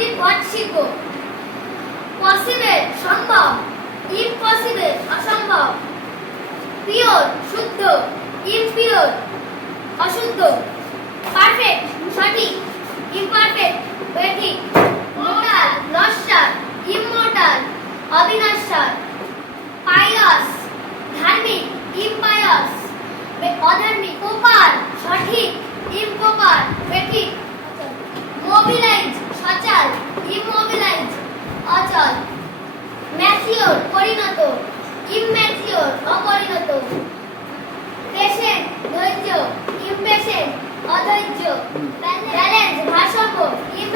Opposite word শিখব। Possible, সম্ভব, impossible, অসম্ভব। পিওর, শুদ্ধ, ইমপিওর, অশুদ্ধ। পারফেক্ট, সঠিক, ইমপারফেক্ট, বেঠিক। মোটাল, নশ্বর, ইমমোটাল, অবিনশ্বর। পাইয়াস, ধার্মিক ইম্পায়াস অধার্মিক প্রপার সঠিক। ইমোবিলাইজ অচল ম্যাচিওর পরিণত ইমম্যাচিওর অপরিণত পেশেন্ট ধৈর্য ইমপেশেন্ট অধৈর্য ব্যালেন্স ভারসাম্য ইম